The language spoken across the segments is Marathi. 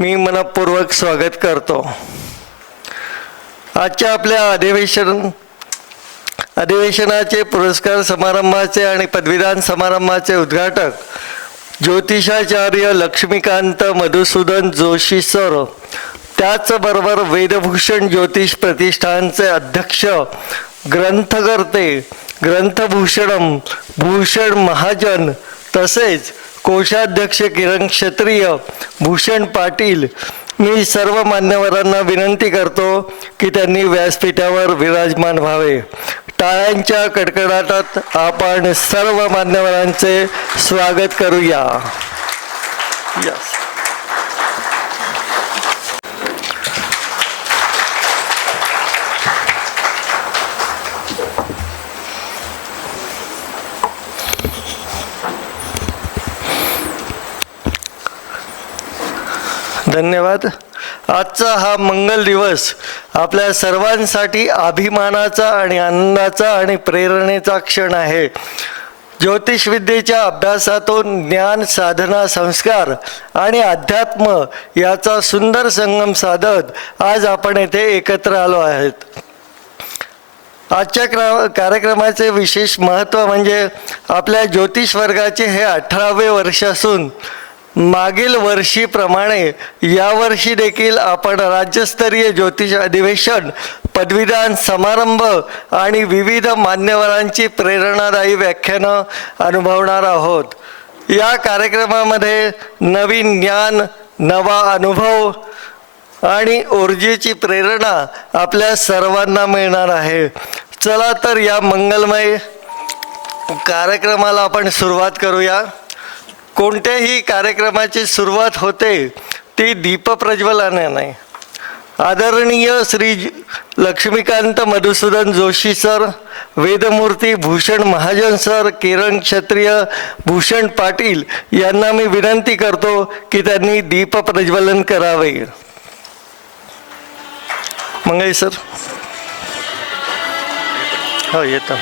मी मनपूर्वक स्वागत करतो। आजच्या आपल्या अधिवेशनाचे पुरस्कार समारंभाचे आणि पदवीदान समारंभाचे उद्घाटक ज्योतिषाचार्य लक्ष्मीकांत मधुसूदन जोशी सर, त्याचबरोबर वेदभूषण ज्योतिष प्रतिष्ठानचे अध्यक्ष ग्रंथकर्ते ग्रंथभूषणम भूषण महाजन, तसेच कोषाध्यक्ष किरण क्षत्रिय भूषण पाटील, मी सर्व मान्यवरांना विनंती करतो की त्यांनी व्यासपीठावर विराजमान व्हावे। टाळ्यांच्या कडकडाटात आपण सर्व मान्यवरांचे स्वागत करूया। धन्यवाद। आजचा हा मंगल दिवस आपल्या सर्वांसाठी अभिमानाचा आणि आनंदाचा आणि प्रेरणेचा क्षण आहे। ज्योतिषविद्येच्या अभ्यासातून ज्ञान, साधना, संस्कार आणि अध्यात्म याचा सुंदर संगम साधत आज आपण येथे एकत्र आलो आहोत। आजच्या कार्यक्रमाचे विशेष महत्त्व म्हणजे आपल्या ज्योतिष वर्गाचे हे 18वे वर्ष असून मागील वर्षीप्रमाणे यावर्षी देखील आपण राज्यस्तरीय ज्योतिष अधिवेशन, पदवीदान समारंभ आणि विविध मान्यवरांची प्रेरणादायी व्याख्यानं अनुभवणार आहोत। या कार्यक्रमामध्ये नवीन ज्ञान, नवा अनुभव आणि ऊर्जेची प्रेरणा आपल्या सर्वांना मिळणार आहे। चला तर या मंगलमय कार्यक्रमाला आपण सुरुवात करूया। कोणत्याही कार्यक्रमाची सुरुवात होते ती दीपप्रज्वलनाने। आदरणीय श्री लक्ष्मीकांत मधुसूदन जोशी सर, वेदमूर्ती भूषण महाजन सर, किरण क्षत्रिय भूषण पाटील यांना मी विनंती करतो की त्यांनी दीपप्रज्वलन करावे। मंगई सर, हो येतो।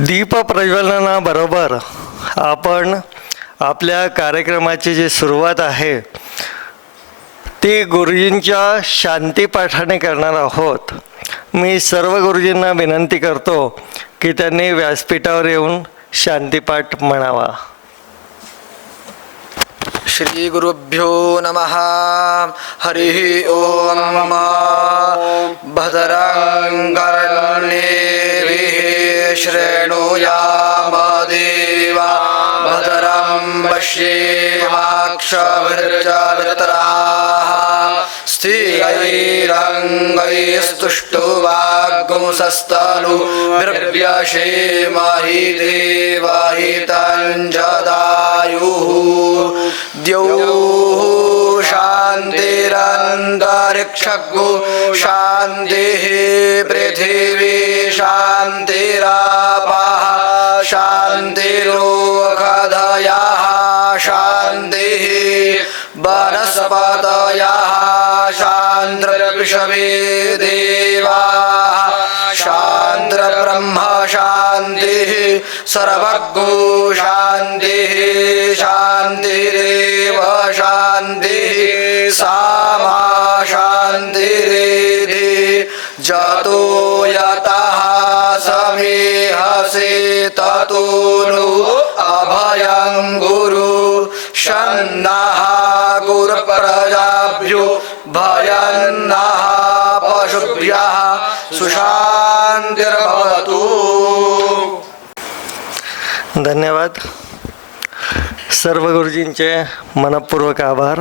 दीप प्रज्वलनाबरोबर आपण आपल्या कार्यक्रमाची जी सुरुवात आहे ती गुरुजींच्या शांतीपाठाने करणार आहोत। मी सर्व गुरुजींना विनंती करतो की त्यांनी व्यासपीठावर येऊन शांतीपाठ म्हणावा। श्री गुरुभ्यो नमः। हरि ओम। भद्रं कर्णेभिः शृणुयाम देवा पश्येमाक्षभिर्जवितराः स्थिरैरङ्गैस्तुष्टुवाग्मुसस्तनुभिर्व्यशेमहि देवहितञ्जदायुः द्यौः शान्तिरन्तरिक्षगो शान्तिः पृथिवी शान्तिरापः शान्तिरोषधयः शान्तिः वनस्पतयः शान्तिर्विश्वे देवाः शान्तिर्ब्रह्म शान्तिः सर्वज्ञो शान्तिः शान्तिरेव शान्तिः सामा शान्तिरेधि जतो यतः समेहसे ततो नु अभयं गुरु शन्नः गुरुप्रजाभ्यो भयन्नः पशुभ्यः सुशान्तिर्भवतु. धन्यवाद. सर्व गुरुजींचे मनपूर्वक आभार.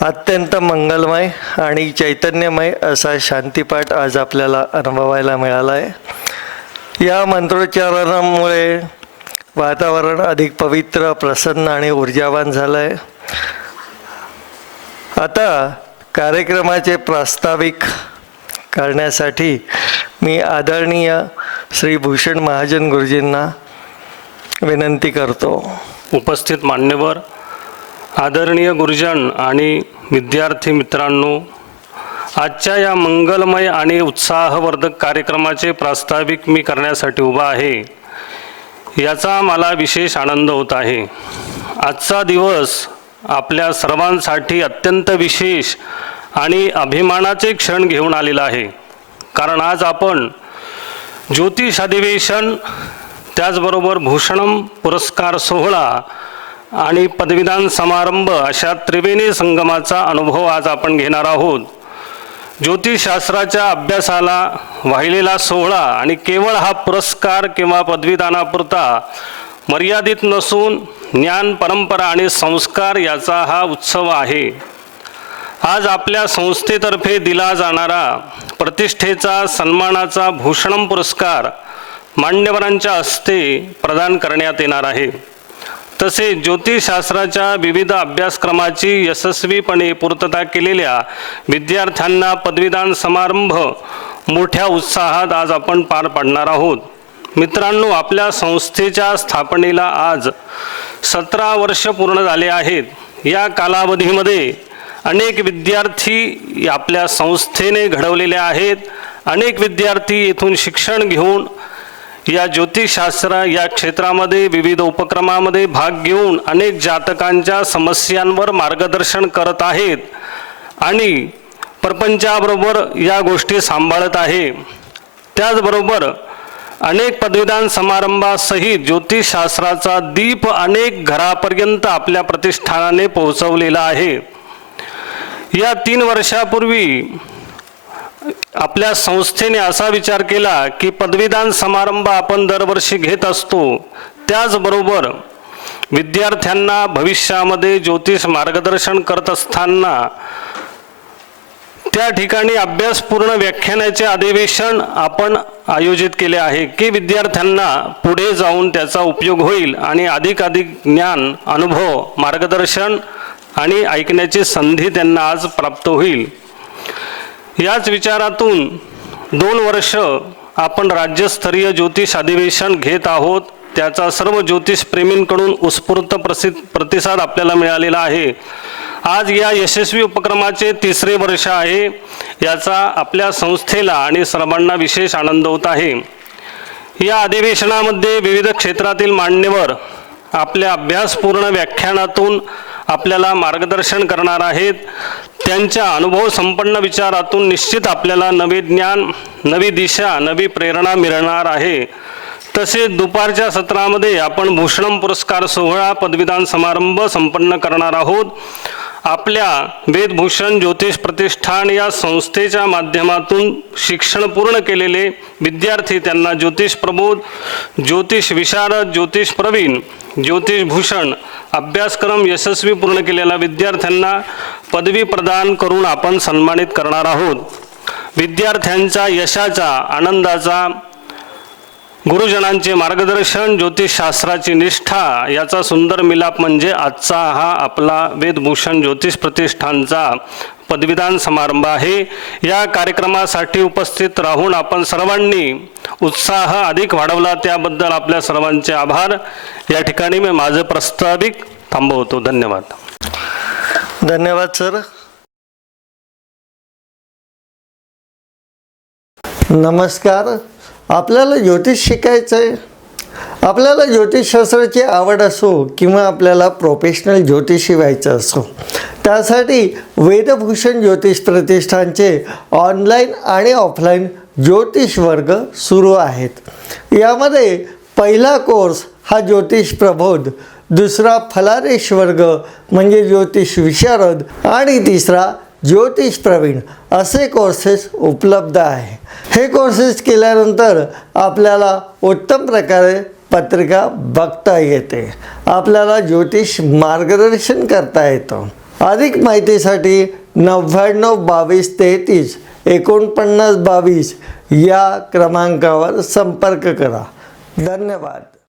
अत्यंत मंगलमय आणि चैतन्यमय असा शांतीपाठ आज आपल्याला अनुभवायला मिळाला आहे. या मंत्रोच्चारणामुळे वातावरण अधिक पवित्र, प्रसन्न आणि ऊर्जावान झालं आहे. आता कार्यक्रमाचे प्रास्ताविक करण्यासाठी मी आदरणीय श्री भूषण महाजन गुरुजींना विनंती करतो. उपस्थित मान्यवर, आदरणीय गुरुजन आणि विद्यार्थी मित्रांनो, आजच्या या मंगलमय आणि उत्साहवर्धक कार्यक्रमाचे प्रास्ताविक मी करण्यासाठी उभा आहे. याचा मला विशेष आनंद होत आहे. आजचा दिवस आपल्या सर्वांसाठी अत्यंत विशेष आणि अभिमानाचे क्षण घेऊन आलेला आहे. कारण आज आपण ज्योतिष अधिवेशन, त्याचबरोबर भूषणम पुरस्कार सोहळा आणि पदवीदान समारंभ अशा त्रिवेणी संगमाचा अनुभव आज आपण घेणार आहोत. ज्योतिषशास्त्राच्या अभ्यासाला वाहिलेला सोहळा आणि केवळ हा पुरस्कार किंवा पदवीदानापुरता मर्यादित नसून ज्ञान, परंपरा आणि संस्कार याचा हा उत्सव आहे. आज आपल्या संस्थेतर्फे दिला जाणारा प्रतिष्ठेचा, सन्मानाचा भूषणम पुरस्कार मान्यवरांच्या हस्ते प्रदान करण्यात येणार आहे. तसेच ज्योतिषशास्त्राच्या विविध अभ्यासक्रमाची यशस्वीपणे पूर्तता केलेल्या विद्यार्थ्यांना पदवीदान समारंभ मोठ्या उत्साहात आज आपण पार पाडणार आहोत. मित्रांनो, आपल्या संस्थेच्या स्थापनेला आज 17 वर्ष पूर्ण झाले आहेत. या कालावधीमध्ये अनेक विद्यार्थी आपल्या संस्थेने घडवलेले आहेत. अनेक विद्यार्थी येथून शिक्षण घेऊन या ज्योतिषशास्त्र या क्षेत्रामध्ये विविध उपक्रमामध्ये भाग घेऊन अनेक जातकांच्या समस्यांवर मार्गदर्शन करत आहेत आणि प्रपंचाबरोबर या गोष्टी सांभाळत आहे. त्याचबरोबर अनेक पदवीदान समारंभासहित ज्योतिषशास्त्राचा दीप अनेक घरापर्यंत आपल्या प्रतिष्ठानाने पोहोचवलेला आहे. या 3 वर्षापूर्वी आपल्या संस्थेने असा विचार केला की पदवीदान समारंभ आपण दरवर्षी घेत असतो. त्याचबरोबर विद्यार्थ्यांना भविष्यामध्ये ज्योतिष मार्गदर्शन करत असताना त्या ठिकाणी अभ्यासपूर्ण व्याख्यानाचे अधिवेशन आपण आयोजित केले आहे की विद्यार्थ्यांना पुढे जाऊन त्याचा उपयोग होईल आणि अधिक ज्ञान, अनुभव, मार्गदर्शन आणि ऐकण्याची संधी त्यांना आज प्राप्त होईल. याच विचारातून 2 वर्ष आपण राज्यस्तरीय ज्योतिष अधिवेशन घेत आहोत. त्याचा सर्व ज्योतिषप्रेमींकडून उत्स्फूर्त प्रतिसाद आपल्याला मिळालेला आहे. आज या यशस्वी उपक्रमाचे 3रे वर्ष आहे. याचा आपल्या संस्थेला आणि सर्वांना विशेष आनंद होत आहे. या अधिवेशनामध्ये विविध क्षेत्रातील मान्यवर आपल्या अभ्यासपूर्ण व्याख्यानातून आपल्याला मार्गदर्शन करणार आहेत. त्यांच्या अनुभव संपन्न विचारातून निश्चित आपल्याला नवे ज्ञान, नवी दिशा, नवी प्रेरणा मिळणार आहे. तसेच दुपारच्या सत्रामध्ये आपण भूषणम पुरस्कार सोहळा, पदवीदान समारंभ संपन्न करणार आहोत आपल्या वेदभूषण ज्योतिष प्रतिष्ठान या संस्थेच्या माध्यमातून शिक्षण पूर्ण केलेले विद्यार्थी त्यांना ज्योतिष प्रबोध, ज्योतिष विशारद, ज्योतिष प्रवीण, ज्योतिष भूषण अभ्यासक्रम यशस्वी पूर्ण केलेल्या विद्यार्थ्यांना पदवी प्रदान करून आपण सन्मानित करणार आहोत. विद्यार्थ्यांच्या यशाचा, आनंदाचा, गुरुजनांचे मार्गदर्शन, ज्योतिषशास्त्राची निष्ठा याचा सुंदर मिलाप म्हणजे आजचा हा आपला वेदभूषण ज्योतिष प्रतिष्ठानचा पदवीदान समारंभ आहे. या कार्यक्रमासाठी उपस्थित राहून आपण सर्वांनी उत्साह अधिक वाढवला त्याबद्दल आपल्या सर्वांचे आभार. या ठिकाणी मी माझं प्रास्ताविक थांबवतो. धन्यवाद. धन्यवाद सर. नमस्कार. आपल्याला ज्योतिष शिकायचं आहे, आपल्याला ज्योतिषशास्त्राची आवड असो किंवा आपल्याला प्रोफेशनल ज्योतिषी व्हायचं असो, त्यासाठी वेदभूषण ज्योतिष प्रतिष्ठानचे ऑनलाईन आणि ऑफलाईन ज्योतिष वर्ग सुरू आहेत. यामध्ये पहिला कोर्स हा ज्योतिष प्रबोध, दुसरा फलादेश वर्ग म्हणजे ज्योतिष विशारद आणि तिसरा ज्योतिष प्रवीण असे कोर्सेस उपलब्ध आहे. हे कोर्सेस केल्यानंतर आपल्याला उत्तम प्रकारे पत्रिका बघता येते, आपल्याला ज्योतिष मार्गदर्शन करता येतं. अधिक माहितीसाठी 99 22 33 49 22 या क्रमांकावर संपर्क करा. धन्यवाद.